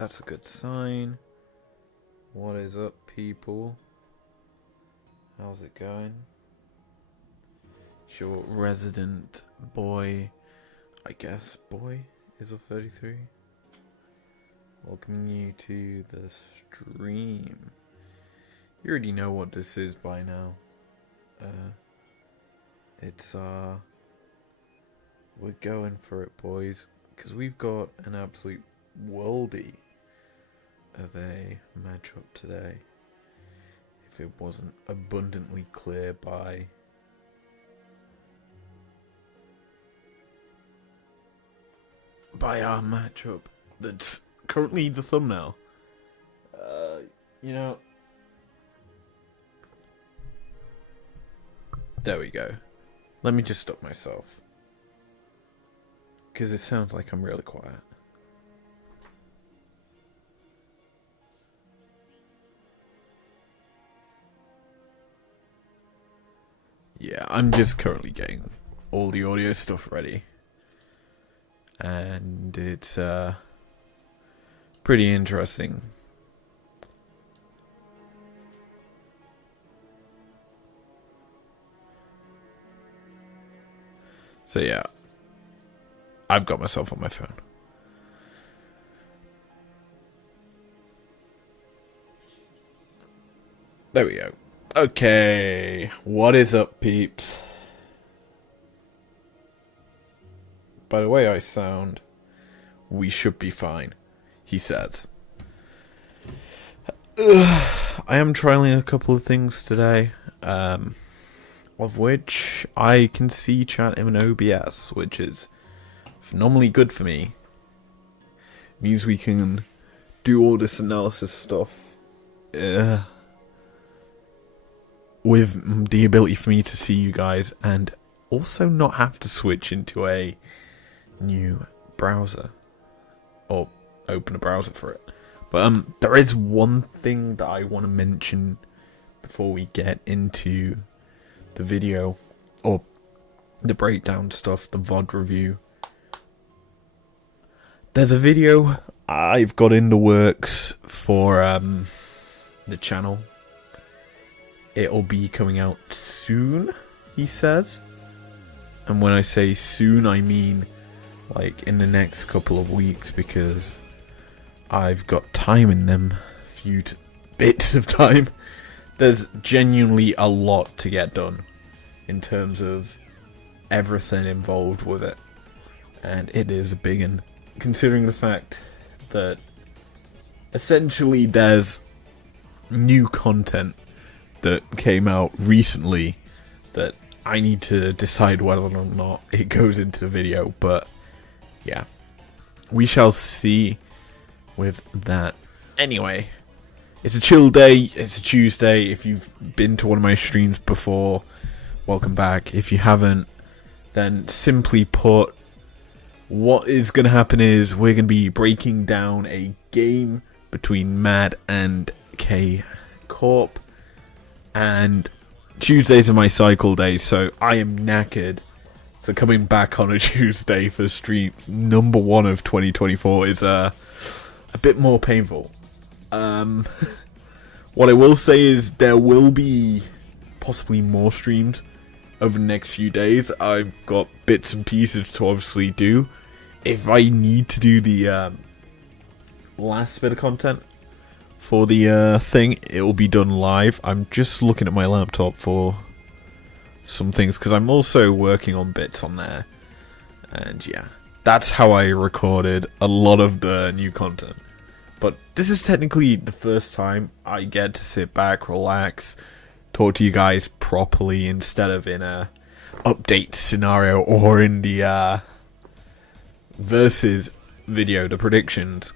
That's a good sign. What is up, people? How's it going? It's your resident boy, I guess boy, izlogic.business. Welcoming you to the stream. You already know what this is by now. We're going for it, boys, because we've got an absolute worldie of a matchup today. If it wasn't abundantly clear by our matchup that's currently the thumbnail. There we go. Let me just stop myself, because it sounds like I'm really quiet. Yeah, I'm just currently getting all the audio stuff ready. And it's pretty interesting. So yeah, I've got myself on my phone. There we go. Okay, what is up, peeps? By the way I sound, we should be fine, he says. I am trialing a couple of things today, of which I can see chat in OBS, which is phenomenally good for me. It means we can do all this analysis stuff with the ability for me to see you guys, and also not have to switch into a new browser or open a browser for it. But there is one thing that I want to mention before we get into the video or the breakdown stuff, the VOD review. There's a video I've got in the works for the channel. It'll be coming out soon, he says. And when I say soon, I mean like in the next couple of weeks, because I've got time in them few bits of time. There's genuinely a lot to get done in terms of everything involved with it, and it is a big one, considering the fact that essentially there's new content that came out recently that I need to decide whether or not it goes into the video. But yeah, we shall see with that. Anyway, it's a chill day, it's a Tuesday. If you've been to one of my streams before, welcome back. If you haven't, then simply put, what is going to happen is we're going to be breaking down a game between Mad and K Corp. And Tuesdays are my cycle days, so I am knackered. So coming back on a Tuesday for stream number 1 of 2024 is a bit more painful. What I will say is there will be possibly more streams over the next few days. I've got bits and pieces to obviously do. If I need to do the last bit of content for the thing, it will be done live. I'm just looking at my laptop for some things, because I'm also working on bits on there. And yeah, that's how I recorded a lot of the new content. But this is technically the first time I get to sit back, relax, talk to you guys properly, instead of in a update scenario or in the versus video, the predictions.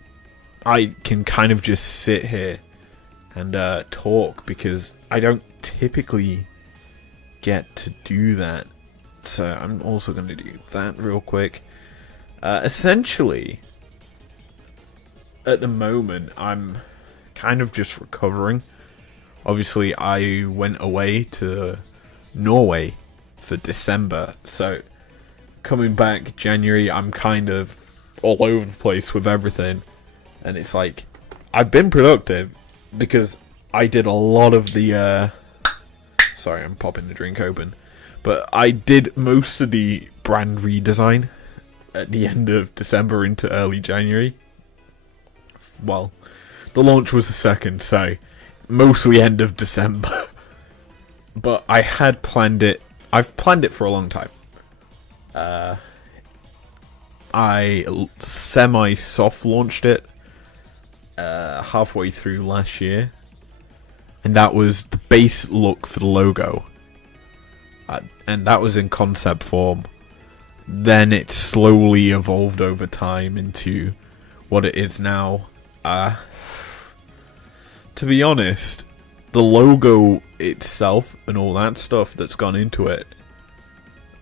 I can kind of just sit here and talk, because I don't typically get to do that. So I'm also going to do that real quick. Essentially, at the moment, I'm kind of just recovering. Obviously, I went away to Norway for December, so coming back January, I'm kind of all over the place with everything. And it's like, I've been productive because I did a lot of the, sorry, I'm popping the drink open. But I did most of the brand redesign at the end of December into early January. Well, the launch was the 2nd, so mostly end of December. But I had planned it. I've planned it for a long time. I semi-soft launched it halfway through last year. And that was the base look for the logo. And that was in concept form. Then it slowly evolved over time into what it is now. To be honest, the logo itself and all that stuff that's gone into it,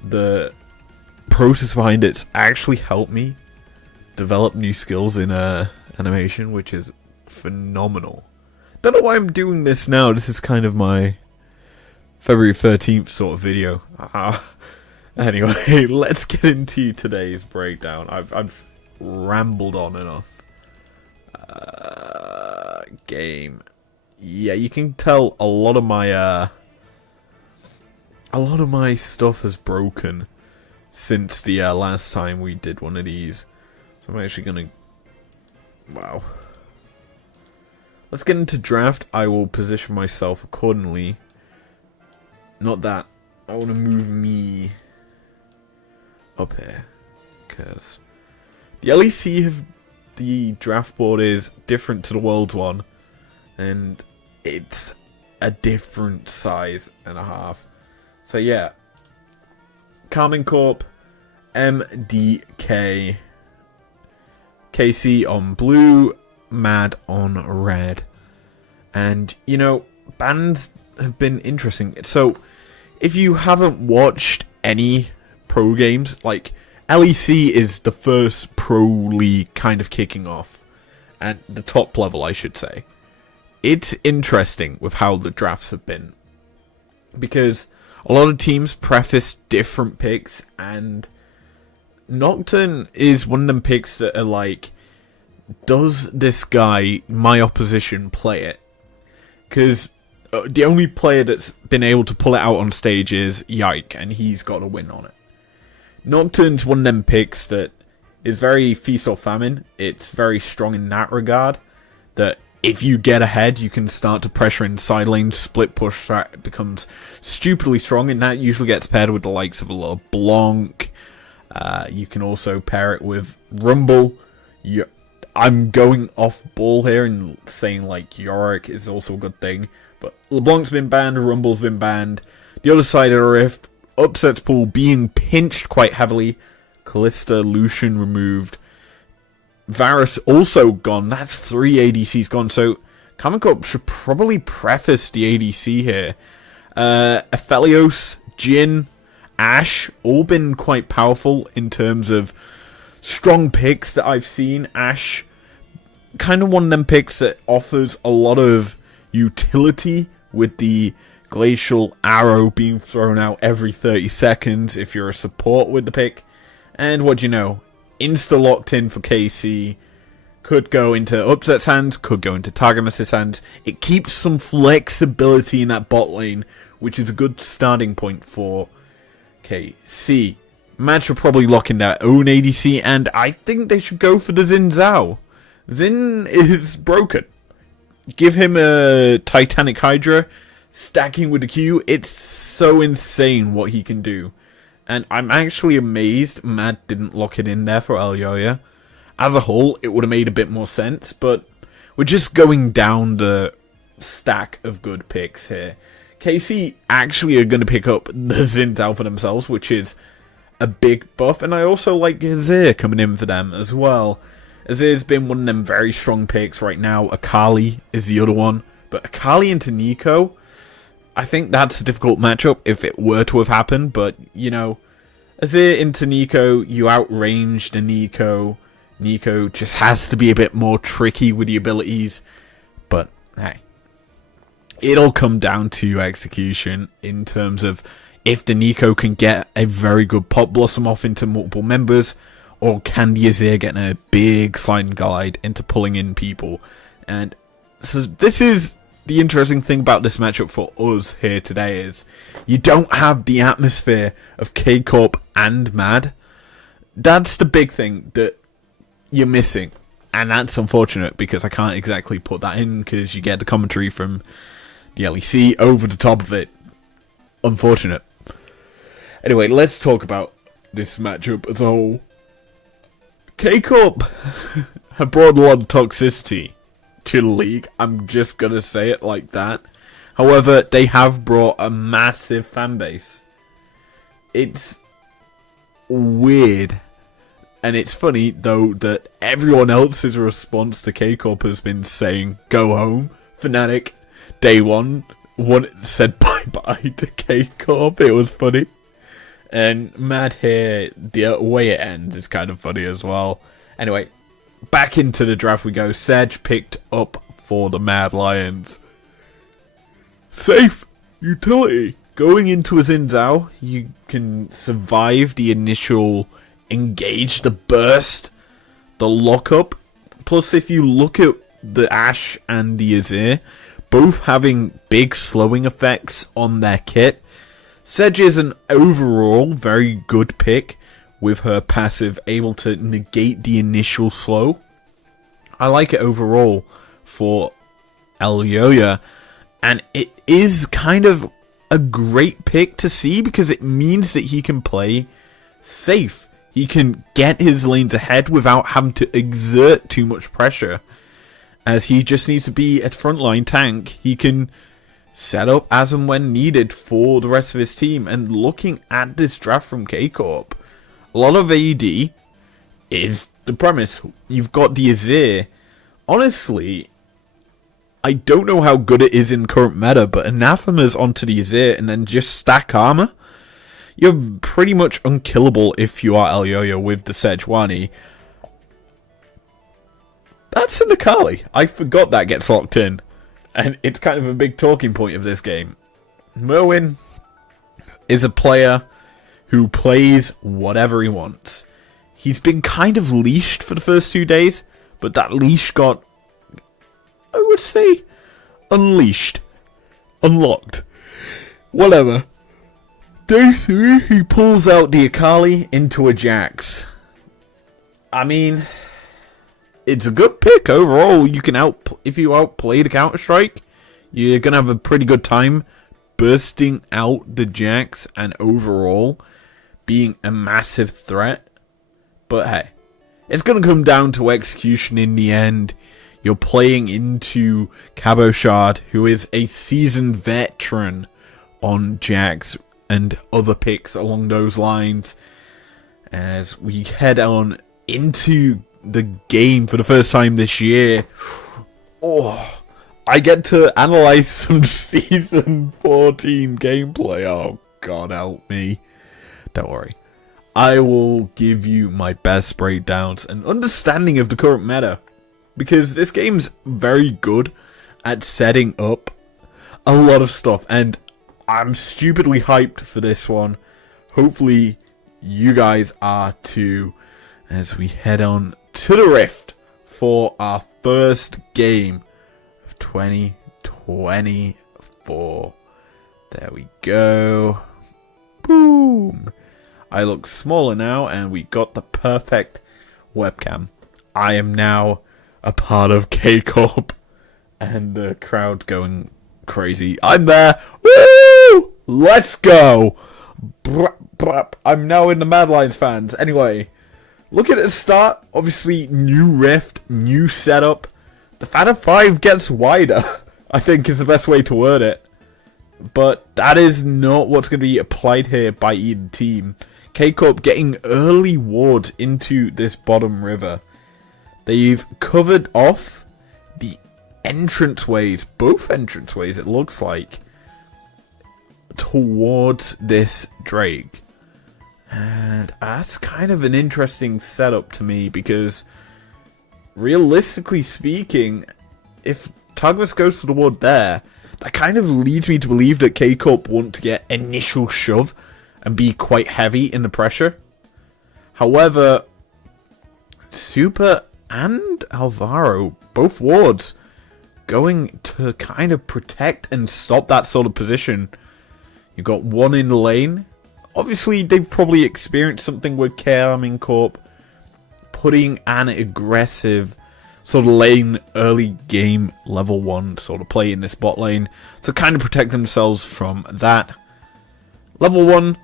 the process behind it's actually helped me develop new skills in animation, which is phenomenal. Don't know why I'm doing this now. This is kind of my February 13th sort of video. Anyway, let's get into today's breakdown. I've rambled on enough. Game. Yeah, you can tell a lot of my stuff has broken since the last time we did one of these. So I'm actually gonna... Wow. Let's get into draft. I will position myself accordingly. Not that. I want to move me up here. Because the LEC have... The draft board is different to the world's one. And it's a different size and a half. So yeah. Carmine Corp. MDK. KC on blue. Mad on red. And, you know, bans have been interesting. So, if you haven't watched any pro games, like, LEC is the first pro league kind of kicking off. At the top level, I should say. It's interesting with how the drafts have been. Because a lot of teams preface different picks, and Nocturne is one of them picks that are like, does this guy, my opposition, play it? Because the only player that's been able to pull it out on stage is Yike, and he's got a win on it. Nocturne's one of them picks that is very feast or famine. It's very strong in that regard, that if you get ahead, you can start to pressure in side lane, split push, that becomes stupidly strong, and that usually gets paired with the likes of a LeBlanc. You can also pair it with Rumble. I'm going off ball here and saying like Yorick is also a good thing, but LeBlanc's been banned, Rumble's been banned. The other side of the rift, Upsets pool being pinched quite heavily. Callista, Lucian removed. Varus also gone. That's 3 ADCs gone. So Carmine Corp should probably preface the ADC here. Aphelios, Jhin, Ashe, all been quite powerful in terms of strong picks that I've seen. Ashe, kind of one of them picks that offers a lot of utility with the glacial arrow being thrown out every 30 seconds if you're a support with the pick. And what do you know? Insta locked in for KC. Could go into Upset's hands, could go into Targamas's hands. It keeps some flexibility in that bot lane, which is a good starting point for KC. Mad should probably lock in their own ADC, and I think they should go for the Xin Zhao. Xin is broken. Give him a Titanic Hydra, stacking with the Q. It's so insane what he can do. And I'm actually amazed Mad didn't lock it in there for Elyoya. As a whole, it would have made a bit more sense, but we're just going down the stack of good picks here. KC actually are going to pick up the Xin Zhao for themselves, which is a big buff, and I also like Azir coming in for them as well. Azir's been one of them very strong picks right now. Akali is the other one, but Akali into Nico, I think that's a difficult matchup if it were to have happened, but, you know, Azir into Nico, you outrange the Nico. Nico just has to be a bit more tricky with the abilities, but, hey. It'll come down to execution in terms of if the Nico can get a very good Pop Blossom off into multiple members, or can the Azir get a big sliding glide into pulling in people? And so this is the interesting thing about this matchup for us here today, is you don't have the atmosphere of K-Corp and Mad. That's the big thing that you're missing. And that's unfortunate, because I can't exactly put that in, because you get the commentary from the LEC over the top of it. Unfortunate. Anyway, let's talk about this matchup as a whole. K-Corp have brought a lot of toxicity to the league. I'm just gonna say it like that. However, they have brought a massive fan base. It's weird. And it's funny, though, that everyone else's response to K-Corp has been saying, go home. Fnatic, day one said bye-bye to K-Corp. It was funny. And Mad here, the way it ends is kind of funny as well. Anyway, back into the draft we go. Sedge picked up for the Madlions. Safe utility. Going into a Xin Zhao, you can survive the initial engage, the burst, the lockup. Plus, if you look at the Ashe and the Azir, both having big slowing effects on their kit, Sedge is an overall very good pick, with her passive able to negate the initial slow. I like it overall for Elyoya, and it is kind of a great pick to see, because it means that he can play safe. He can get his lanes ahead without having to exert too much pressure, as he just needs to be a frontline tank. He can set up as and when needed for the rest of his team. And looking at this draft from K-Corp, a lot of AD is the premise. You've got the Azir. Honestly, I don't know how good it is in current meta, but Anathema's onto the Azir and then just stack armor. You're pretty much unkillable if you are Elyoya with the Sejuani. That's an Akali. I forgot that gets locked in. And it's kind of a big talking point of this game. Merwin is a player who plays whatever he wants. He's been kind of leashed for the first 2 days, but that leash got, I would say, unleashed. Unlocked. Whatever. Day 3, he pulls out the Akali into a Jax. I mean, it's a good pick overall. You can if you outplay the Counter-Strike, you're gonna have a pretty good time bursting out the Jax and overall being a massive threat. But hey, it's gonna come down to execution in the end. You're playing into Cabochard, who is a seasoned veteran on Jax and other picks along those lines, as we head on into the game for the first time this year. Oh, I get to analyze some Season 14 gameplay. Oh, God help me. Don't worry. I will give you my best breakdowns and understanding of the current meta, because this game's very good at setting up a lot of stuff, and I'm stupidly hyped for this one. Hopefully you guys are too, as we head on to the Rift for our first game of 2024. There we go. Boom. I look smaller now, and we got the perfect webcam. I am now a part of K-Corp, and the crowd going crazy. I'm there. Woo! Let's go. I'm now in the Madlions fans. Anyway, look at the start. Obviously, new Rift, new setup. The fan of 5 gets wider, I think is the best way to word it. But that is not what's going to be applied here by either team. K-Corp getting early wards into this bottom river. They've covered off the entranceways, both entranceways it looks like, towards this Drake. And that's kind of an interesting setup to me, because realistically speaking, if Tugmas goes for the ward there, that kind of leads me to believe that K-Corp want to get initial shove and be quite heavy in the pressure. However, Super and Alvaro, both wards, going to kind of protect and stop that sort of position. You've got one in the lane. Obviously, they've probably experienced something with Karming Corp putting an aggressive sort of lane early game level 1 sort of play in this bot lane to kind of protect themselves from that. Level 1,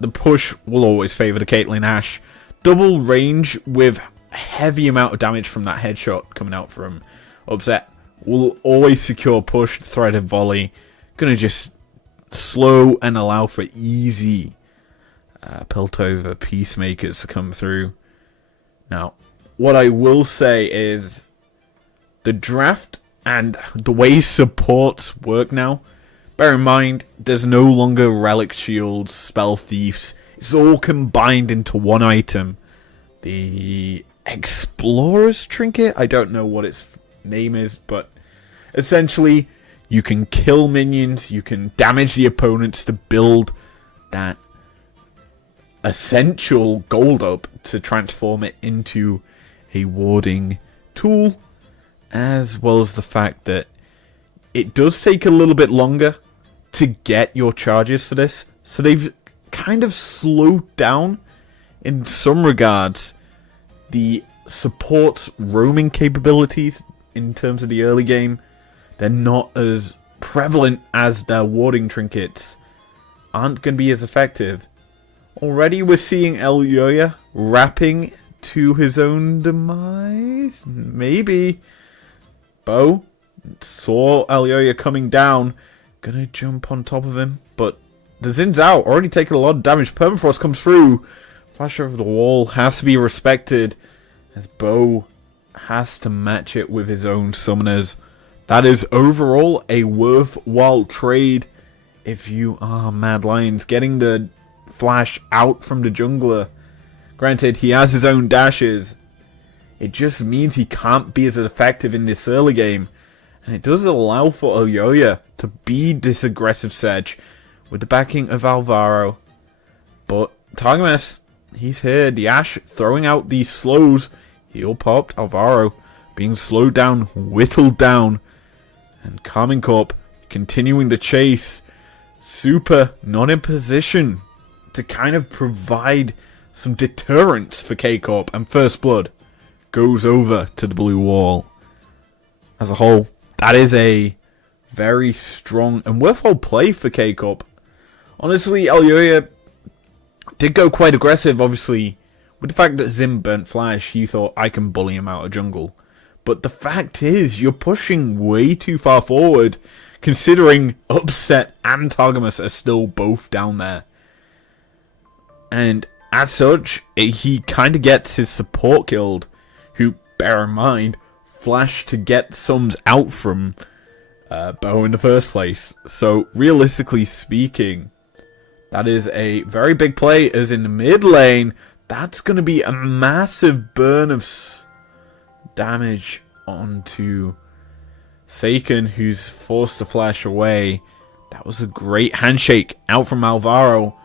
the push will always favour the Caitlyn Ashe. Double range with a heavy amount of damage from that headshot coming out from Upset will always secure push, threaded volley. Gonna just slow and allow for easy Piltover Peacemakers to come through. Now, what I will say is the draft and the way supports work now. Bear in mind, there's no longer relic shields, spell thieves. It's all combined into one item. The Explorer's Trinket? I don't know what its name is, but essentially you can kill minions, you can damage the opponents to build that essential gold up to transform it into a warding tool, as well as the fact that it does take a little bit longer to get your charges for this, so they've kind of slowed down in some regards the support's roaming capabilities in terms of the early game. They're not as prevalent as their warding trinkets, aren't going to be as effective. Already we're seeing Elyoya rapping to his own demise? Maybe. Bo saw Elyoya coming down, gonna jump on top of him, but the Zin's out, already taking a lot of damage. Permafrost comes through. Flash over the wall has to be respected, as Bo has to match it with his own summoners. That is overall a worthwhile trade if you are Madlions. Getting the flash out from the jungler. Granted, he has his own dashes. It just means he can't be as effective in this early game. And it does allow for Elyoya to be this aggressive sedge with the backing of Alvaro. But Targamas, he's here. The Ashe throwing out these slows. Heal popped. Alvaro being slowed down, whittled down. And Karming Corp continuing to chase. Super not in position to kind of provide some deterrence for K-Corp, and First Blood goes over to the blue wall. As a whole, that is a very strong and worthwhile play for K-Corp. Honestly, Elyoya did go quite aggressive, obviously. With the fact that Zim burnt Flash, you thought, I can bully him out of jungle. But the fact is, you're pushing way too far forward, considering Upset and Targamas are still both down there. And as such, he kind of gets his support killed, who, bear in mind, flashed to get sums out from Bo in the first place. So, realistically speaking, that is a very big play, as in the mid lane, that's going to be a massive burn of damage onto Seiken, who's forced to flash away. That was a great handshake out from Alvaro.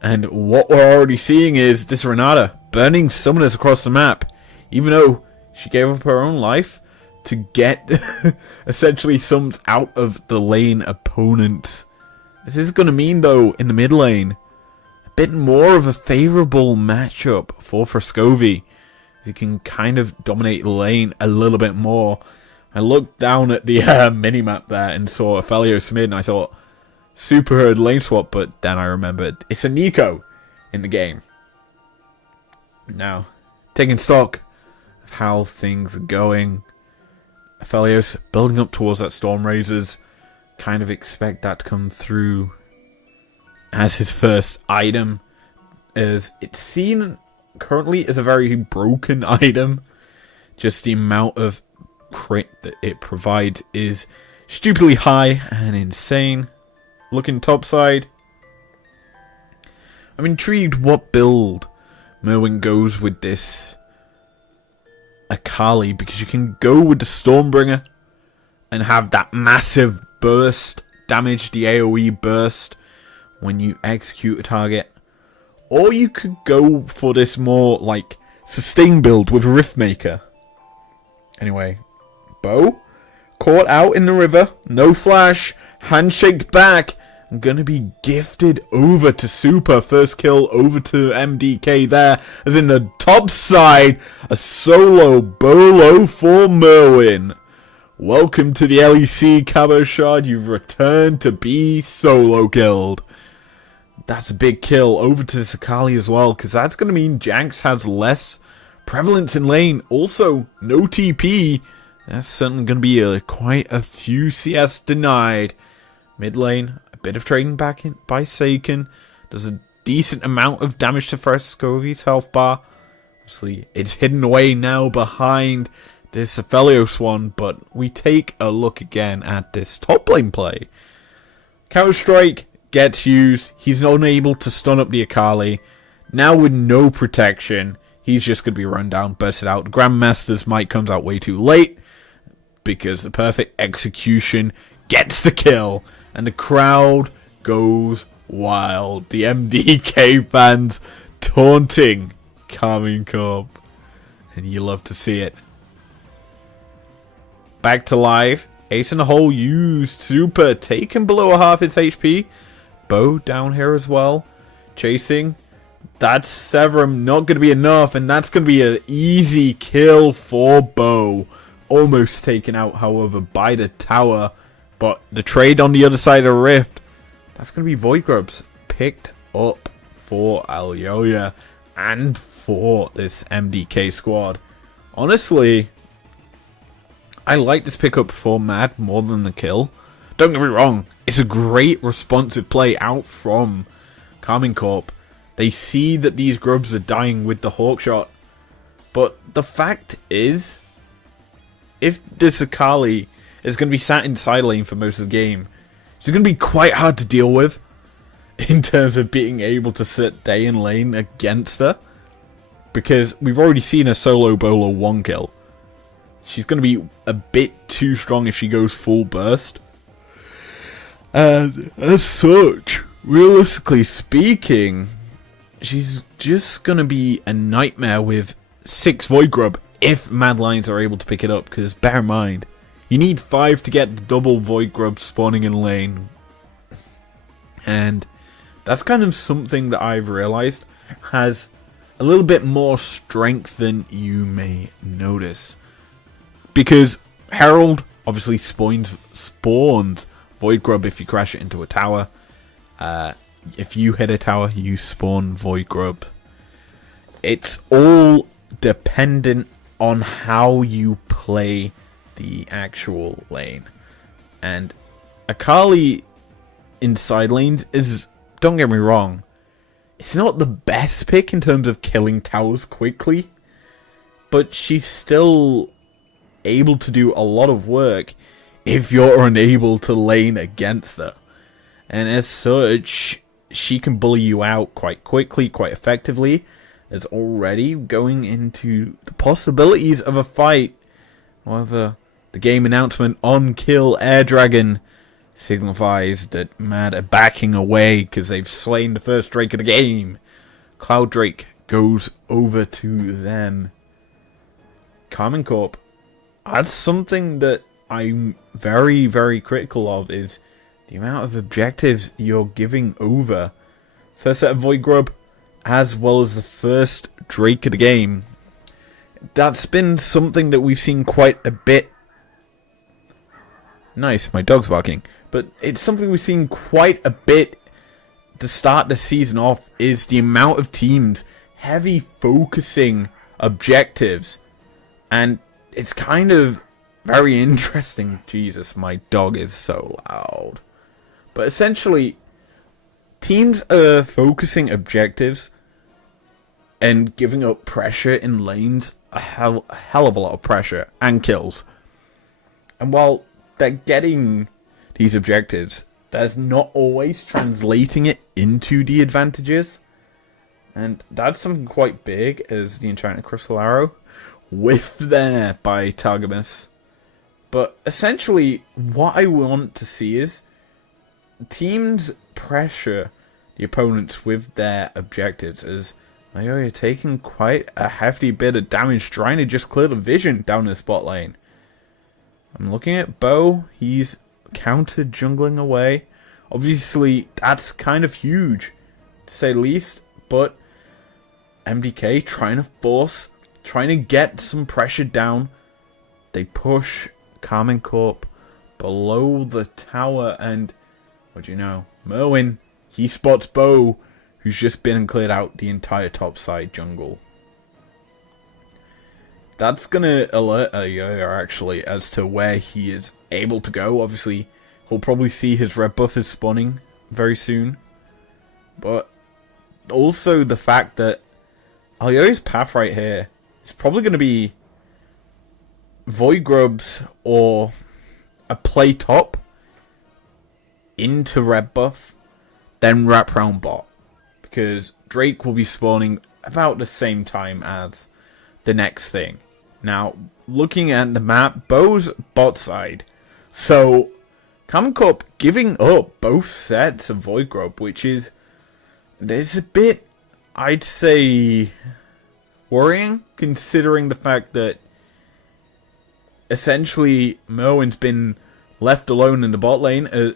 And what we're already seeing is this Renata burning summoners across the map, even though she gave up her own life to get essentially sums out of the lane opponent. This is going to mean, though, in the mid lane, a bit more of a favourable matchup for Frescovi. He can kind of dominate the lane a little bit more. I looked down at the minimap there and saw Aphelios mid, and I thought, super hard lane swap, but then I remembered it's a Nico in the game. Now, taking stock of how things are going, Aphelios building up towards that Storm Razors, kind of expect that to come through as his first item, as it's seen currently as a very broken item. Just the amount of crit that it provides is stupidly high and insane. Looking topside, I'm intrigued what build Merwin goes with this Akali, because you can go with the Stormbringer and have that massive burst damage, the AoE burst, when you execute a target. Or you could go for this more like sustain build with Riftmaker. Anyway, Bo caught out in the river. No flash. Handshaked back. I'm gonna be gifted over to Super. First kill over to MDK there. As in the top side, a solo bolo for Merwin. Welcome to the LEC, Cabo Shard. You've returned to be solo killed. That's a big kill over to Sakali as well, because that's going to mean Jax has less prevalence in lane. Also, no TP. That's certainly going to be quite a few CS denied. Mid lane, a bit of trading back in by Saken. Does a decent amount of damage to Frescovi's health bar. Obviously, it's hidden away now behind this Aphelios one, but we take a look again at this top lane play. Counter-Strike gets used. He's unable to stun up the Akali. Now with no protection, he's just going to be run down, bursted out. Grandmaster's Might comes out way too late because the perfect execution gets the kill. And the crowd goes wild. The MDK fans taunting Carmine Corp. And you love to see it. Back to live. Ace in the hole used. Super taken below a half its HP. Bo down here as well. Chasing. That's Severum not going to be enough. And that's going to be an easy kill for Bo. Almost taken out, however, by the tower. But the trade on the other side of Rift. That's going to be Void Grubs picked up for Alyoya. And for this MDK squad. Honestly, I like this pickup for Mad more than the kill. Don't get me wrong, it's a great responsive play out from Carmine Corp. They see that these grubs are dying with the Hawkshot. But the fact is, if this Akali is going to be sat in side lane for most of the game, she's going to be quite hard to deal with in terms of being able to sit day in lane against her. Because we've already seen a solo bolo 1 kill. She's going to be a bit too strong if she goes full burst. And as such, realistically speaking, she's just going to be a nightmare with 6 Void Grub if Madlions are able to pick it up. Because bear in mind, you need 5 to get the double Void Grub spawning in lane. And that's kind of something that I've realized has a little bit more strength than you may notice. Because Herald obviously spawns Void Grub if you crash it into a tower. If you hit a tower, you spawn Void Grub. It's all dependent on how you play the actual lane. And Akali in side lanes is, don't get me wrong, it's not the best pick in terms of killing towers quickly. But she's still able to do a lot of work if you're unable to lane against her. And as such, she can bully you out quite quickly, quite effectively. As already going into the possibilities of a fight. However, the game announcement on Kill Air Dragon signifies that Mad are backing away because they've slain the first Drake of the game. Cloud Drake goes over to them. Carmine Corp. That's something that I'm very, very critical of, is the amount of objectives you're giving over. First set of Void Grub, as well as the first Drake of the game. That's been something that we've seen quite a bit. Nice, my dog's barking. But it's something we've seen quite a bit to start the season off, is the amount of teams heavy focusing objectives. And it's kind of very interesting. Jesus, my dog is so loud. But essentially, teams are focusing objectives and giving up pressure in lanes, a hell of a lot of pressure and kills. And while they're getting these objectives, that's not always translating it into the advantages. And that's something quite big, as the Enchanted Crystal Arrow whiffed there by Targamas. But essentially, what I want to see is teams pressure the opponents with their objectives, as Alioya taking quite a hefty bit of damage, trying to just clear the vision down the spot lane. I'm looking at Bo. He's counter jungling away. Obviously, that's kind of huge, to say the least. But MDK trying to get some pressure down. They push Karmine Corp below the tower, and what do you know? Merwin, he spots Bo, who's just been and cleared out the entire top side jungle. That's gonna alert Alioya actually as to where he is able to go. Obviously, he'll probably see his red buff is spawning very soon. But also the fact that Alioya's path right here is probably going to be Void Grubs or a play top into red buff, then wrap around bot. Because Drake will be spawning about the same time as the next thing. Now, looking at the map, Bo's bot side. So, Karmine Corp giving up both sets of Void Grub, which is, there's a bit, I'd say, worrying, considering the fact that essentially Merwin's been left alone in the bot lane,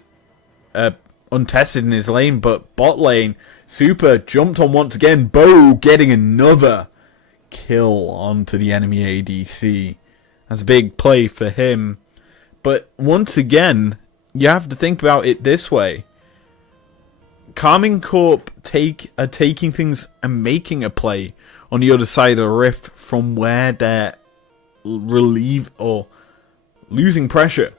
untested in his lane, but bot lane, Super jumped on once again, Bo getting another kill onto the enemy ADC. That's a big play for him. But once again, you have to think about it this way. Karmine Corp are taking things and making a play on the other side of the rift from where they're losing pressure.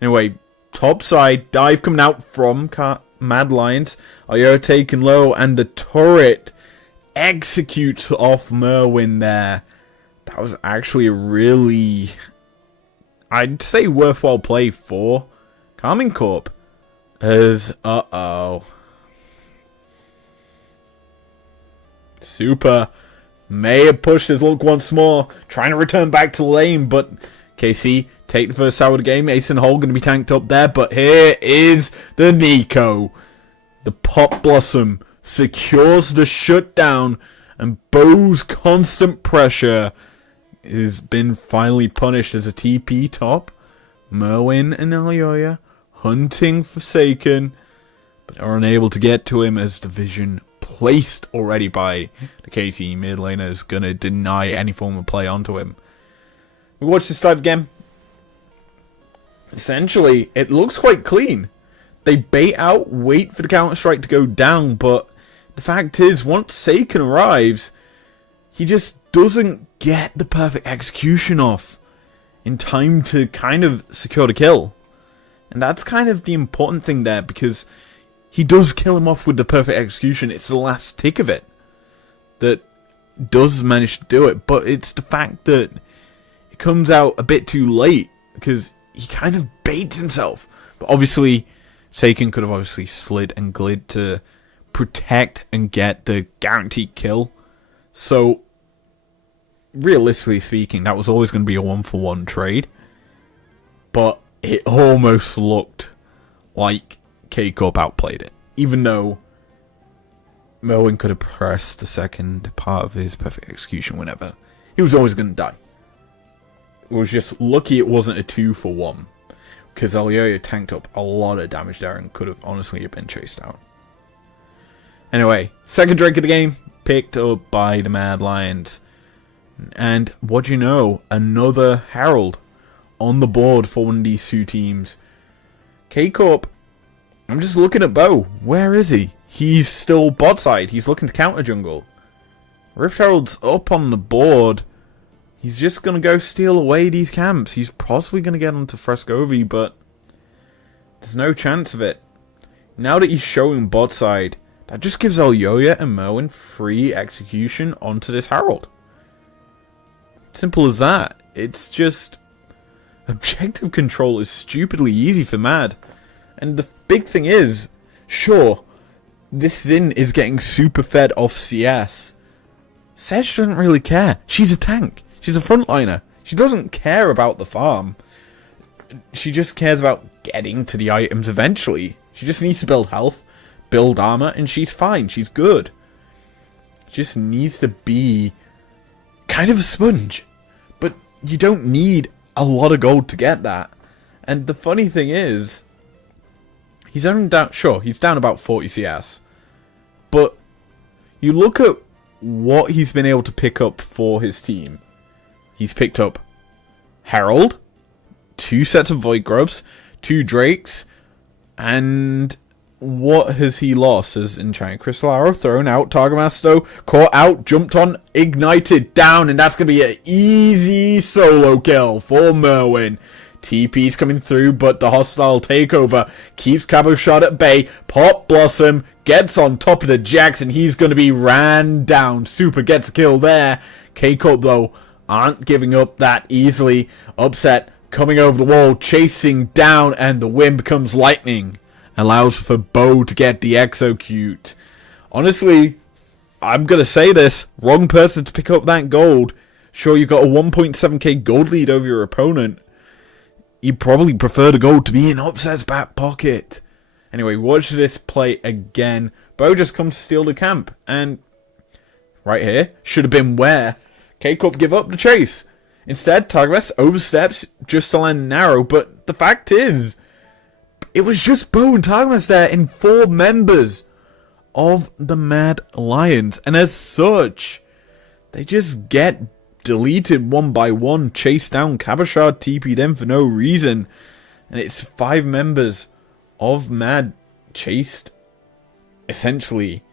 Anyway, top side, dive coming out from Madlions. Alioya taken low, and the turret executes off Merwin there. That was actually a really, I'd say, worthwhile play for Karmine Corp. As, Super may have pushed his luck once more, trying to return back to the lane, but KC take the first tower of the game. Ace and Hole going to be tanked up there, but here is the Nico. The Pop Blossom secures the shutdown, and Bo's constant pressure has been finally punished as a TP top. Merwin and Alioya hunting Forsaken, but are unable to get to him as the vision placed already by the KC mid laner is going to deny any form of play onto him. We watch this dive again. Essentially, it looks quite clean. They bait out, wait for the counter-strike to go down, but the fact is, once Forsaken arrives, he just doesn't get the perfect execution off in time to kind of secure the kill. And that's kind of the important thing there, because he does kill him off with the perfect execution. It's the last tick of it that does manage to do it, but it's the fact that it comes out a bit too late, because he kind of baits himself. But obviously, Forsaken could have obviously slid and glid to protect and get the guaranteed kill. So, realistically speaking, that was always going to be a 1-for-1 trade. But it almost looked like K-Corp outplayed it. Even though Merwin could have pressed the second part of his perfect execution whenever. He was always going to die. It was just lucky it wasn't a 2-for-1. Because Alioya tanked up a lot of damage there and could have honestly been chased out. Anyway, second Drake of the game, picked up by the Madlions. And what do you know? Another Herald on the board for one of these two teams. K-Corp, I'm just looking at Bo. Where is he? He's still bot side. He's looking to counter jungle. Rift Herald's up on the board. He's just going to go steal away these camps. He's possibly going to get onto Frescovi, but there's no chance of it. Now that he's showing bot side, that just gives Alioya and Merwin free execution onto this Herald. Simple as that. It's just, objective control is stupidly easy for Mad. And the big thing is, sure, this Xin is getting super fed off CS. Sedge doesn't really care. She's a tank. She's a frontliner. She doesn't care about the farm. She just cares about getting to the items eventually. She just needs to build health, build armor, and she's fine. She's good. just needs to be kind of a sponge. But you don't need a lot of gold to get that. And the funny thing is, he's only down, sure, he's down about 40 CS. But you look at what he's been able to pick up for his team. He's picked up Herald, 2 sets of Void Grubs, 2 Drakes, and what has he lost? As Enchanted Crystal Arrow, thrown out, Targamasto, caught out, jumped on, ignited, down, and that's going to be an easy solo kill for Merwin. TP's coming through, but the hostile takeover keeps Cabochard at bay. Pop Blossom gets on top of the Jax, and he's going to be ran down. Super gets a kill there. K-Corp, though, aren't giving up that easily. Upset, coming over the wall, chasing down, and the win becomes lightning. Allows for Bo to get the execute. Honestly, I'm going to say this. Wrong person to pick up that gold. Sure, you got a 1.7k gold lead over your opponent. You probably prefer the gold to be in Upset's back pocket. Anyway, watch this play again. Bo just comes to steal the camp. And right here, should have been where K-Corp give up the chase. Instead, Targamas oversteps just to land narrow. But the fact is, it was just Bo and Targamas there in 4 members of the Mad Lions. And as such, they just get deleted one by one, chased down. Cabochard TP'd in for no reason. And it's 5 members of Mad chased, essentially,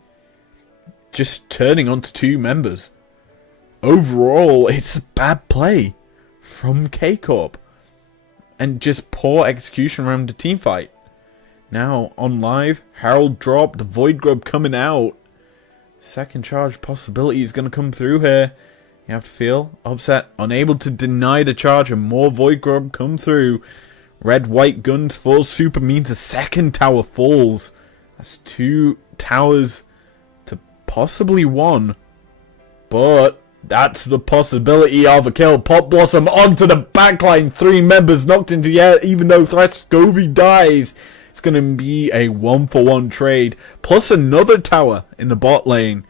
just turning onto 2 members. Overall, it's a bad play from K-Corp. And just poor execution around the team fight. Now, on live, Harold dropped, Void Grub coming out. Second charge possibility is going to come through here. You have to feel Upset, unable to deny the charge, and more Void Grub come through. Red-white guns full super means a second tower falls. That's 2 towers to possibly 1. But that's the possibility of a kill. Pop Blossom onto the backline. 3 members knocked into the air, even though Thrascovy dies. It's going to be a 1-for-1 trade. Plus another tower in the bot lane.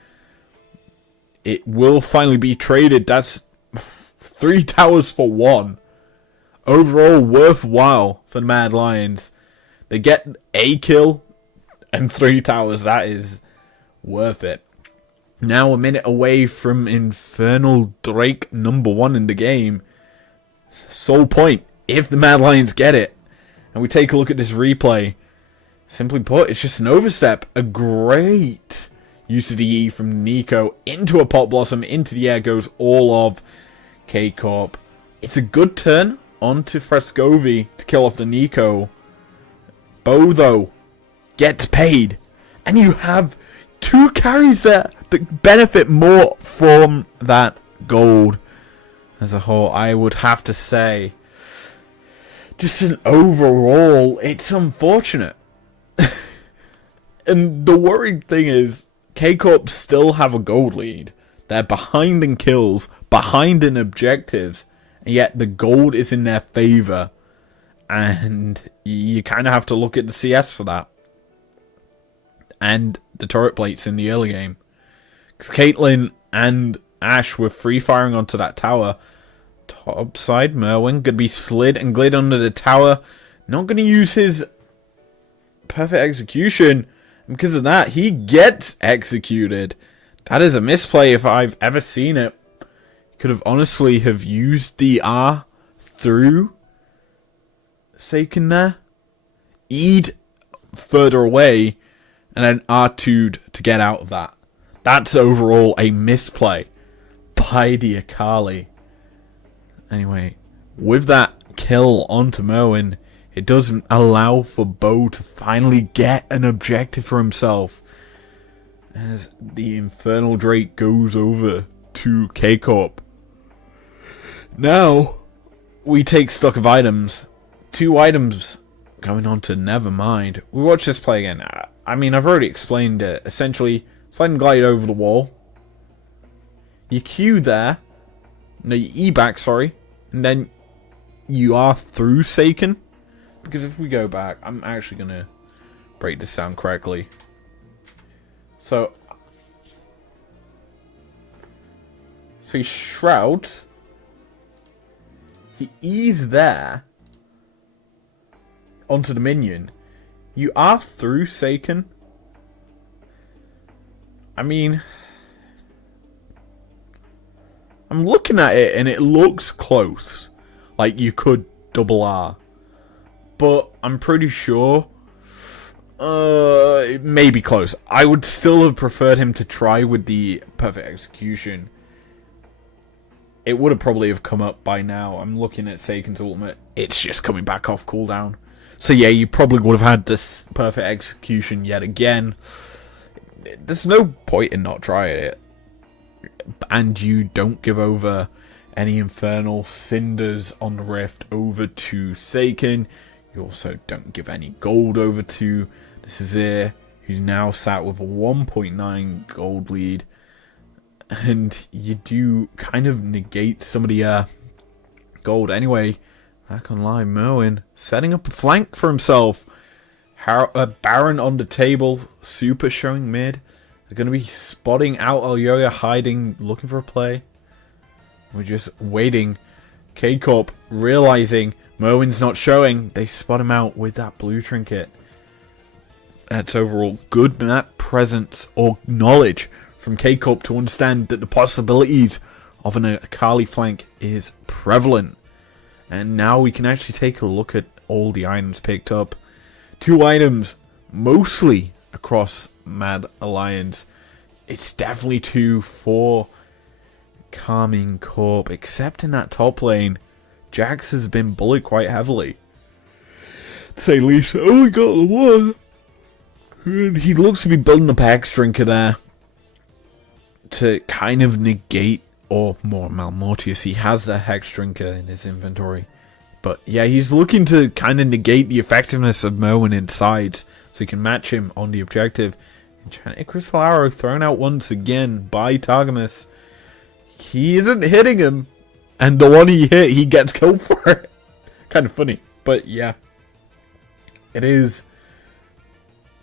It will finally be traded. That's 3 towers for 1. Overall, worthwhile for the Mad Lions. They get a kill and 3 towers. That is worth it. Now a minute away from Infernal Drake #1 in the game. Sole point, if the Mad Lions get it. And we take a look at this replay. Simply put, it's just an overstep. A great use of the E from Nico into a Pop Blossom. Into the air goes all of K-Corp. It's a good turn onto Frescovi to kill off the Nico. Bo, though, gets paid. And you have 2 carries there that benefit more from that gold. As a whole, I would have to say, just an overall, it's unfortunate. And the worrying thing is, K-Corp still have a gold lead. They're behind in kills, behind in objectives, and yet the gold is in their favour. And you kind of have to look at the CS for that. And the turret plates in the early game. Because Caitlyn and Ash were free firing onto that tower. Top side, Merwin going to be slid and glid under the tower. Not going to use his perfect execution. And because of that, he gets executed. That is a misplay if I've ever seen it. Could have honestly have used the R through Saken there. E'd further away. And then R2'd to get out of that. That's overall a misplay by the Akali. Anyway, with that kill onto Merwin, it doesn't allow for Bo to finally get an objective for himself. As the Infernal Drake goes over to K-Corp. Now, we take stock of items. 2 items going on to Nevermind. We watch this play again. I mean, I've already explained it. Essentially, slide and glide over the wall. You Q there. No, you E back, sorry. And then you are through Saken. Because if we go back, I'm actually going to break this down correctly. So, So he shrouds. He E's there. Onto the minion. You are through Seiken. I mean, I'm looking at it and it looks close. Like you could double R. But I'm pretty sure it may be close. I would still have preferred him to try with the perfect execution. It would have probably have come up by now. I'm looking at Seiken's ultimate. It's just coming back off cooldown. So yeah, you probably would have had this perfect execution yet again. There's no point in not trying it. And you don't give over any infernal cinders on the rift over to Seiken. You also don't give any gold over to the Cesare, who's now sat with a 1.9 gold lead. And you do kind of negate some of the gold. Anyway, back on live, Merwin setting up a flank for himself. Baron on the table, super showing mid. They're going to be spotting out Alyoya, hiding, looking for a play. We're just waiting. K-Corp realizing Merwin's not showing. They spot him out with that blue trinket. That's overall good map presence or knowledge from K-Corp to understand that the possibilities of an Akali flank is prevalent. And now we can actually take a look at all the items picked up. 2 items, mostly across Mad Alliance. It's definitely 2 for Calming Corp, except in that top lane. Jax has been bullied quite heavily, to say least. Only got the 1. And he looks to be building up X Drinker there to kind of negate, or more Malmortius, he has the Hex Drinker in his inventory. But yeah, he's looking to kind of negate the effectiveness of Merwin inside, so he can match him on the objective. Enchanted Crystal Arrow thrown out once again by Targamas. He isn't hitting him, and the one he hit, he gets killed for it. Kind of funny, but yeah. It is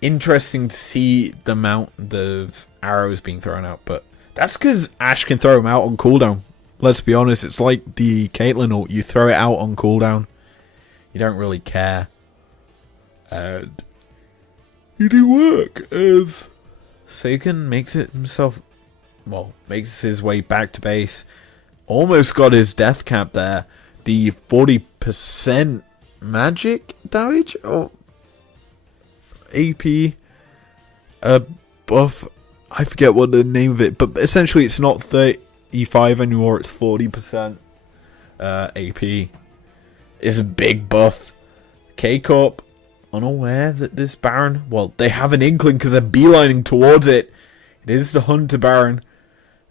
interesting to see the amount of arrows being thrown out, but that's because Ashe can throw them out on cooldown. Let's be honest, it's like the Caitlyn ult. You throw it out on cooldown. You don't really care. And you do work as Seiken makes it himself, well, makes his way back to base. Almost got his death cap there. The 40% magic damage or AP buff. I forget what the name of it, but essentially it's not 35 anymore, it's 40% AP. It's a big buff. K-Corp, unaware that this Baron, well, they have an inkling because they're beelining towards it. It is the Hunter Baron,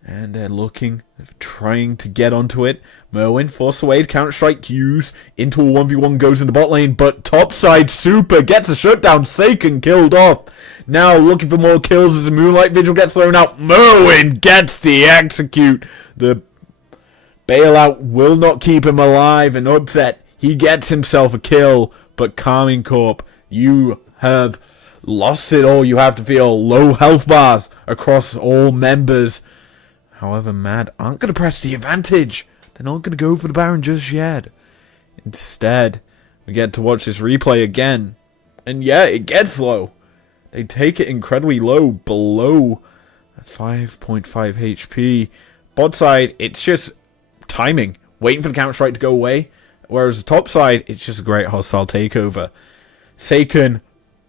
and they're looking, trying to get onto it. Merwin forced away, Counter-Strike use into a 1v1, goes in the bot lane, but topside super gets a shutdown. Seiken killed off. Now looking for more kills as the Moonlight Vigil gets thrown out. Merwin gets the execute. The bailout will not keep him alive, and upset. He gets himself a kill, but Calming Corp, you have lost it all. You have to feel low health bars across all members. However, Mad aren't going to press the advantage. They're not going to go for the Baron just yet. Instead, we get to watch this replay again. And yeah, it gets low. They take it incredibly low, below 5.5 HP. Bot side, it's just timing. Waiting for the Counter-Strike to go away. Whereas the top side, it's just a great hostile takeover. Seiken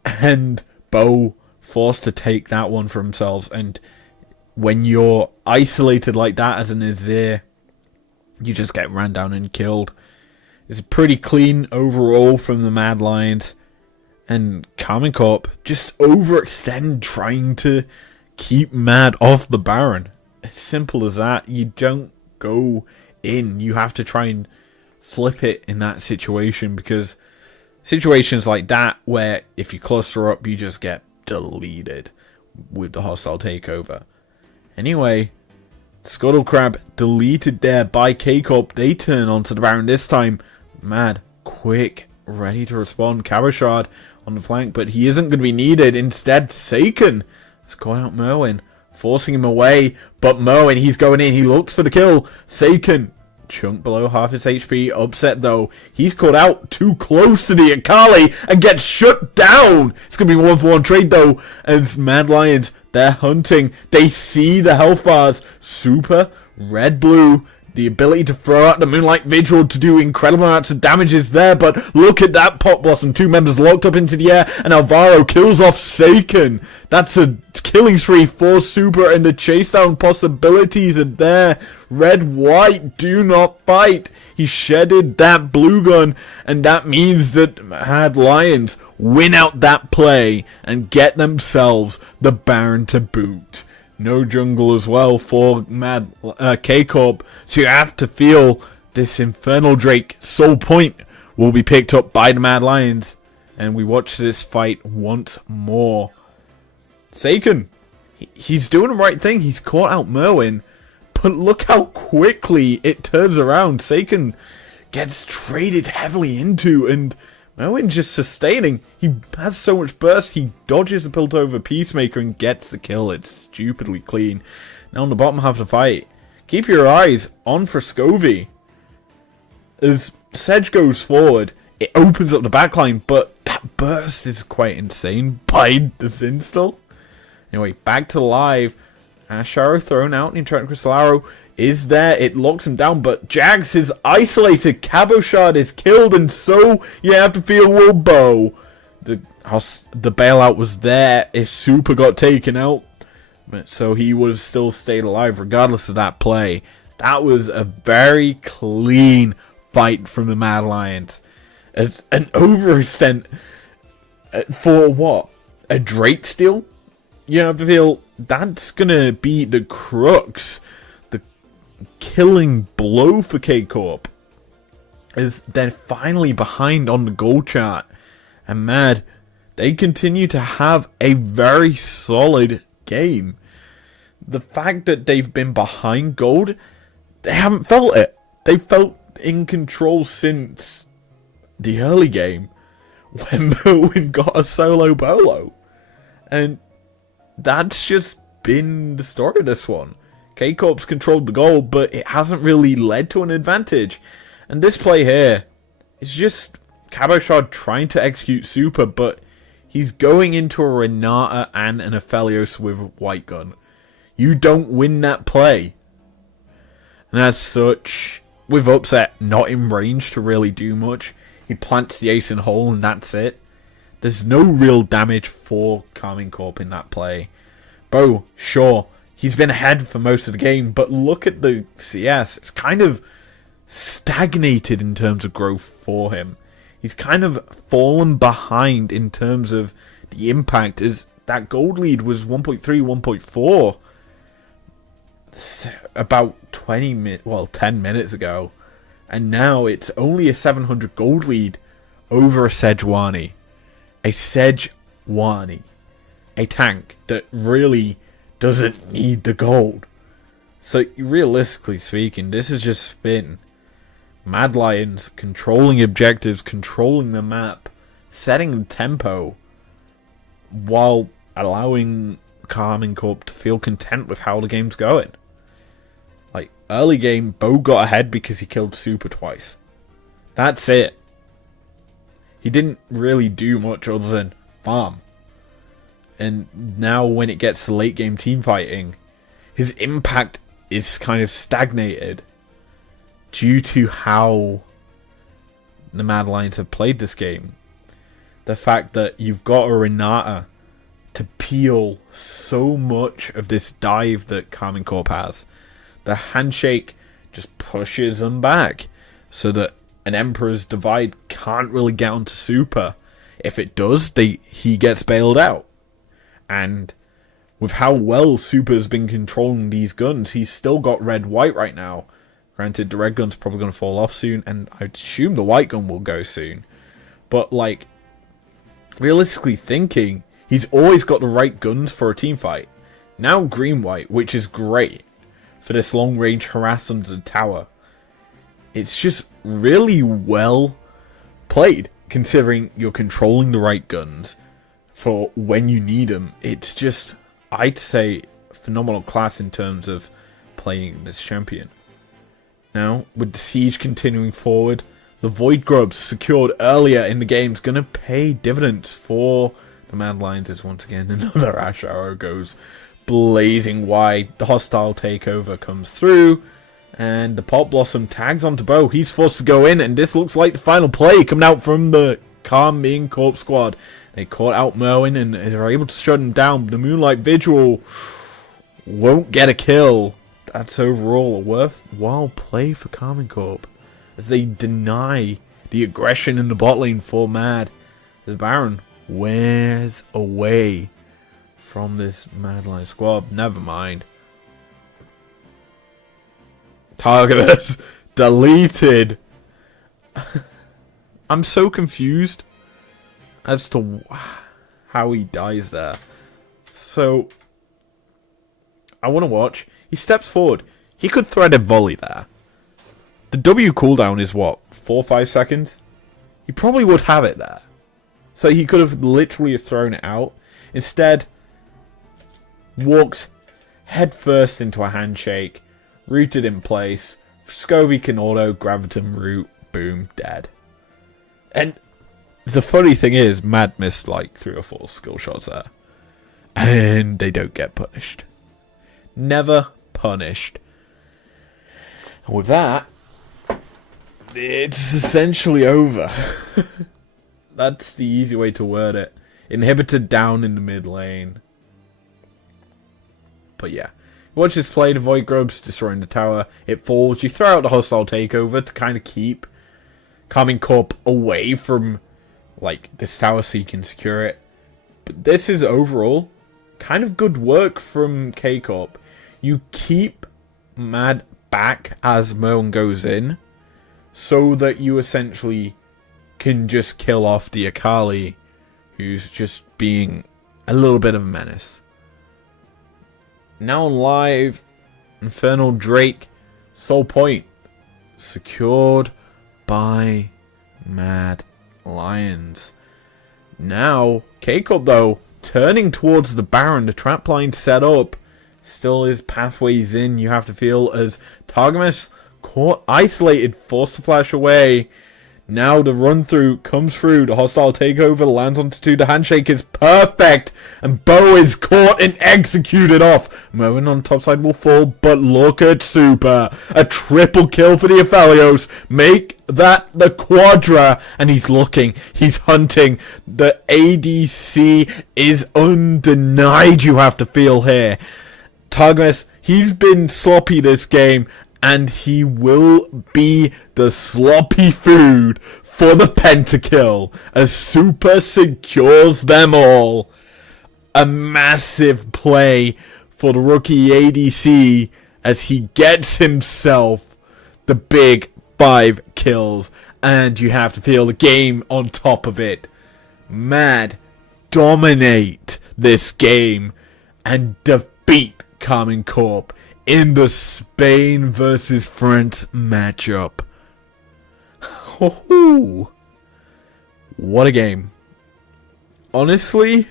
and Bo forced to take that one for themselves. And when you're isolated like that as an Azir, you just get ran down and killed. It's pretty clean overall from the Mad Lions. And Calming Corp just overextend trying to keep Mad off the Baron. As simple as that. You don't go in. You have to try and flip it in that situation, because situations like that where if you cluster up you just get deleted with the hostile takeover. Anyway, Scuttle Crab deleted there by K-Corp. They turn onto the Baron this time. Mad, quick, ready to respond. Cabochard on the flank, but he isn't going to be needed. Instead, Seiken has caught out Merwin. forcing him away, but Mo, and he's going in, he looks for the kill. Seiken, chunk below half his HP, upset though. He's caught out too close to the Akali and gets shut down. It's going to be a 1-for-1 trade though, as Madlions, they're hunting. They see the health bars. Super, red, blue. The ability to throw out the Moonlight Vigil to do incredible amounts of damage is there, but look at that Pot Blossom. 2 members locked up into the air, and Alvaro kills off Seiken. That's a killing spree for Super, and the chase down possibilities are there. Red, white, do not fight. He shedded that blue gun, and that means that Madlions win out that play and get themselves the Baron to boot. No jungle as well for K-Corp, so you have to feel this Infernal Drake Soul Point will be picked up by the Madlions, and we watch this fight once more. Seiken, he's doing the right thing, he's caught out Merwin, but look how quickly it turns around. Seiken gets traded heavily into, and Merwin's just sustaining. He has so much burst, he dodges the Piltover Peacemaker and gets the kill. It's stupidly clean. Now on the bottom half of the fight, keep your eyes on for Scovy. As Sedge goes forward, it opens up the backline, but that burst is quite insane by the Zinstall. Anyway, back to live. Ash Arrow thrown out, Enchanted Crystal Arrow is there, it locks him down, but Jax is isolated, Cabochard is killed, and so you have to feel Wilbo. The bailout was there if Super got taken out, so he would have still stayed alive regardless of that play. That was a very clean fight from the Madlions. As an overextent for what? A Drake steal? You have to feel that's gonna be the crux, the killing blow for K-Corp, is they're finally behind on the gold chart, and Mad, they continue to have a very solid game. The fact that they've been behind gold, they haven't felt it. They felt in control since the early game when Merwin got a solo bolo, and that's just been the story of this one. K-Corp's controlled the goal, but it hasn't really led to an advantage. And this play here is just Cabochard trying to execute Super, but he's going into a Renata and an Aphelios with White Gun. You don't win that play. And as such, with Upset not in range to really do much, he plants the ace in hole and that's it. There's no real damage for Karmine Corp in that play. Bo, sure, he's been ahead for most of the game, but look at the CS. It's kind of stagnated in terms of growth for him. He's kind of fallen behind in terms of the impact, as that gold lead was 1.3, 1.4 about 10 minutes ago. And now it's only a 700 gold lead over a Sejuani. A Sejuani. A tank that really doesn't need the gold. So realistically speaking, this has just been Madlions controlling objectives, controlling the map, setting the tempo, while allowing Karmine Corp to feel content with how the game's going. Like, early game, Bo got ahead because he killed Super twice. That's it. He didn't really do much other than farm. And now when it gets to late game team fighting, his impact is kind of stagnated due to how the Madlions have played this game. The fact that you've got a Renata to peel so much of this dive that Karmine Corp has. The handshake just pushes them back so that an Emperor's Divide can't really get onto Super. If it does, he gets bailed out. And with how well Super's been controlling these guns, he's still got red-white right now. Granted, the red gun's probably going to fall off soon, and I assume the white gun will go soon. But, like, realistically thinking, he's always got the right guns for a team fight. Now green-white, which is great for this long-range harass under the tower. It's just really well played, considering you're controlling the right guns for when you need them. It's just, I'd say, phenomenal class in terms of playing this champion. Now, with the siege continuing forward, the Void Grubs secured earlier in the game is going to pay dividends for the Madlions as once again another Ash Arrow goes blazing wide. The hostile takeover comes through, and the Pot Blossom tags onto Bo. He's forced to go in, and this looks like the final play coming out from the Carmine Corp squad. They caught out Merwin and are able to shut him down, but the Moonlight Vigil won't get a kill. That's overall a worthwhile play for Carmine Corp, as they deny the aggression in the bot lane for Mad. As Baron wears away from this Madline squad. Never mind. Targeters deleted. I'm so confused as to how he dies there. So, I want to watch. He steps forward. He could thread a volley there. The W cooldown is what? 4 or 5 seconds? He probably would have it there. So he could have literally thrown it out. Instead, walks headfirst into a handshake, rooted in place. Scovey can auto, Graviton root, boom, dead. And the funny thing is, Mad missed like 3 or 4 skill shots there. And they don't get punished. Never punished. And with that, it's essentially over. That's the easy way to word it. Inhibitor down in the mid lane. But yeah. Watch this play, the Void Grubs destroying the tower. It falls. You throw out the hostile takeover to kind of keep Carmine Corp away from like this tower so you can secure it. But this is overall kind of good work from K-Corp. You keep Mad back as Merwin goes in, so that you essentially can just kill off the Akali, who's just being a little bit of a menace. Now on live, Infernal Drake, Soul Point, secured by Mad Lions. Now, K-Corp though, turning towards the Baron, the trap line set up, still is pathways in, you have to feel, as Targamas caught isolated, forced to flash away. Now the run through comes through, the hostile takeover lands onto 2, the handshake is perfect, and Bo is caught and executed off. Merwin on top side will fall, but look at Super. A triple kill for the Aphelios, make that the quadra, and he's looking, he's hunting. The ADC is undenied, you have to feel here. Targamas, he's been sloppy this game, and he will be the sloppy food for the pentakill as Super secures them all. A massive play for the rookie ADC as he gets himself the big 5 kills. And you have to feel the game on top of it. Mad dominate this game and defeat Carmine Corp in the Spain versus France matchup. What a game. Honestly,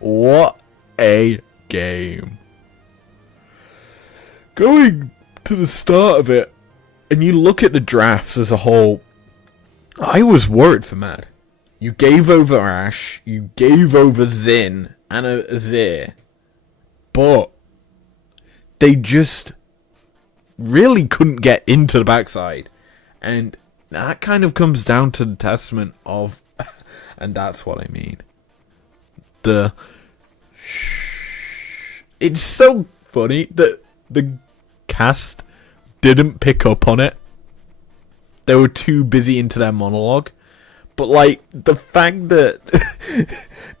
what a game. Going to the start of it, and you look at the drafts as a whole, I was worried for Mad. You gave over Ash, you gave over Zin and a Azir, but they just really couldn't get into the backside. And that kind of comes down to the testament of, and that's what I mean, it's so funny that the cast didn't pick up on it. They were too busy into their monologue. But like, the fact that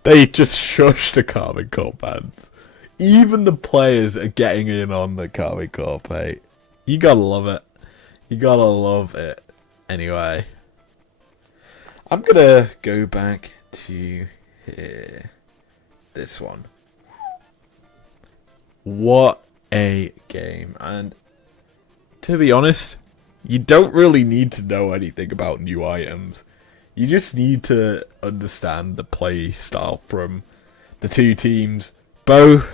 they just shushed the Carmine Corp fans. Even the players are getting in on the Carmine Corp, hey. You gotta love it. You gotta love it. Anyway, I'm gonna go back to here. This one. What a game. And to be honest, you don't really need to know anything about new items. You just need to understand the play style from the two teams. Bo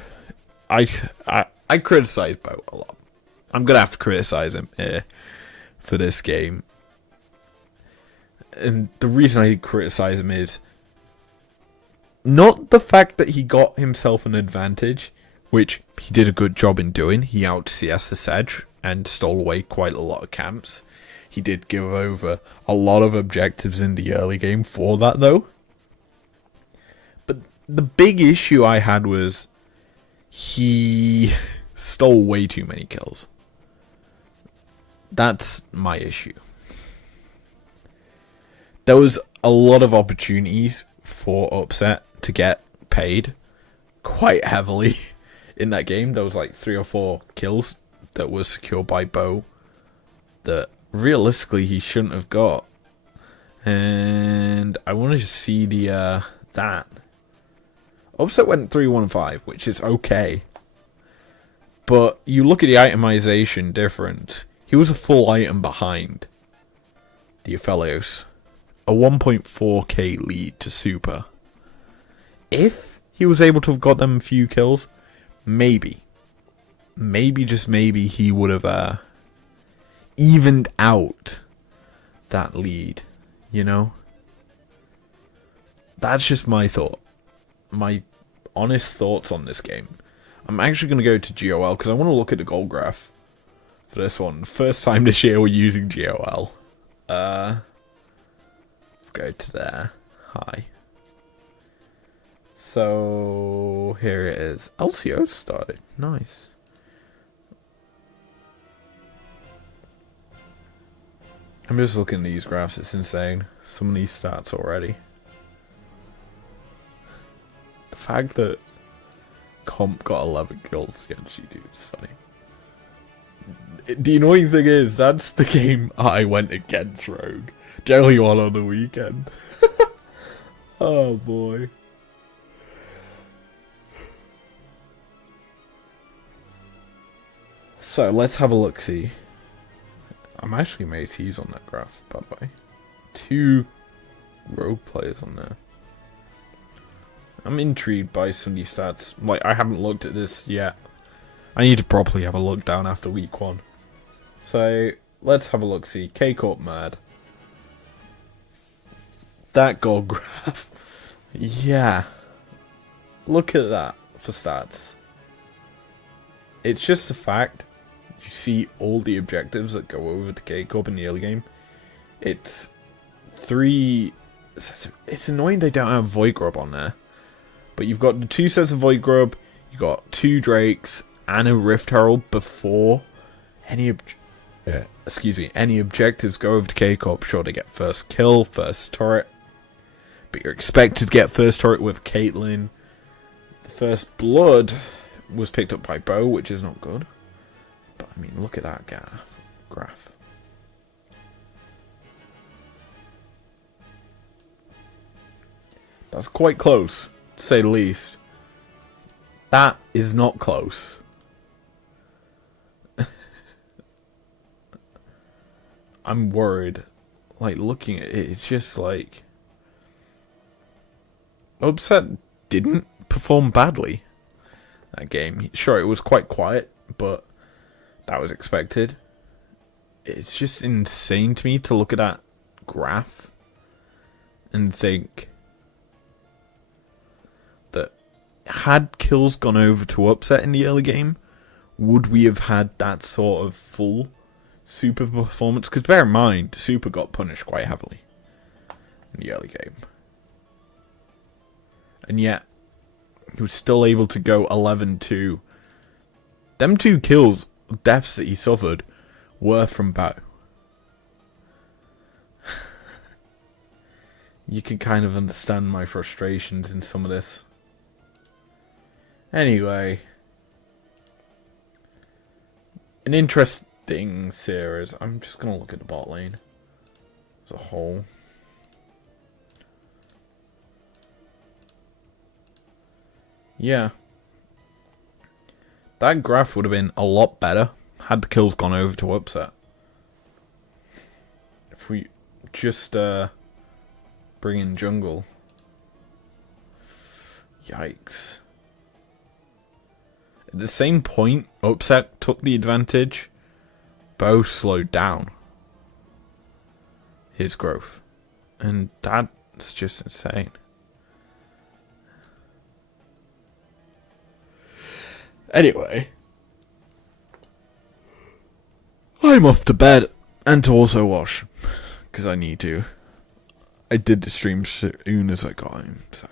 I criticize Bo a lot. I'm gonna have to criticize him for this game, and the reason I criticize him is not the fact that he got himself an advantage, which he did a good job in doing. He out CS the Sedge and stole away quite a lot of camps. He did give over a lot of objectives in the early game for that, though. But the big issue I had was he stole way too many kills. That's my issue. There was a lot of opportunities for Upset to get paid quite heavily in that game. There was like 3 or 4 kills that was secured by Bo that realistically he shouldn't have got. And I wanted to see the that. Upset went 3-1-5, which is okay. But you look at the itemization difference. He was a full item behind the Aphelios. A 1.4k lead to Super. If he was able to have got them a few kills, maybe, just maybe, he would have evened out that lead, you know? That's just my thought. My honest thoughts on this game. I'm actually going to go to GOL because I want to look at the goal graph for this one. First time this year we're using GOL. Go to there. Hi. So here it is. LCO started. Nice. I'm just looking at these graphs. It's insane. Some of these stats already. The fact that Comp got 11 kills against you, dude, is funny. The annoying thing is, that's the game I went against Rogue. Generally one on the weekend. Oh boy. So let's have a look see. I'm actually amazed he's on that graph, by the way. 2 Rogue players on there. I'm intrigued by some of these stats. Like, I haven't looked at this yet. I need to properly have a look down after week 1. So let's have a look see. K-Corp Mad. That goal graph. Yeah. Look at that for stats. It's just a fact. You see all the objectives that go over to K-Corp in the early game. It's 3... It's annoying they don't have Void Grub on there. But you've got the 2 sets of Void Grub. You've got 2 Drakes and a Rift Herald before any any objectives go over to K-Corp. Sure, they get first kill, first turret. But you're expected to get first turret with Caitlyn. The first blood was picked up by Bo, which is not good. But, I mean, look at that graph. That's quite close, to say the least. That is not close. I'm worried. Like, looking at it, it's just like... Upset didn't perform badly that game. Sure, it was quite quiet, but that was expected. It's just insane to me to look at that graph and think that had kills gone over to Upset in the early game, would we have had that sort of full Super performance? Because bear in mind, Super got punished quite heavily in the early game. And yet, he was still able to go 11-2. Them 2 kills, deaths that he suffered, were from Bo. You can kind of understand my frustrations in some of this. Anyway. An interesting series. I'm just going to look at the bot lane as a whole. Yeah. That graph would have been a lot better had the kills gone over to Upset. If we just bring in jungle. Yikes. At the same point, Upset took the advantage. Bo slowed down his growth. And that's just insane. Anyway, I'm off to bed and to also wash, because I need to. I did the stream soon as I got home, so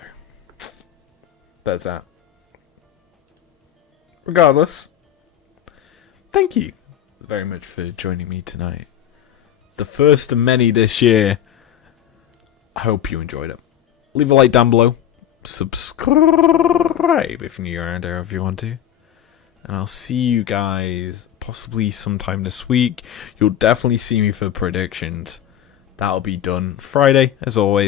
there's that. Regardless, thank you very much for joining me tonight. The first of many this year. I hope you enjoyed it. Leave a like down below. Subscribe if you're new around here if you want to. And I'll see you guys possibly sometime this week. You'll definitely see me for predictions. That'll be done Friday, as always.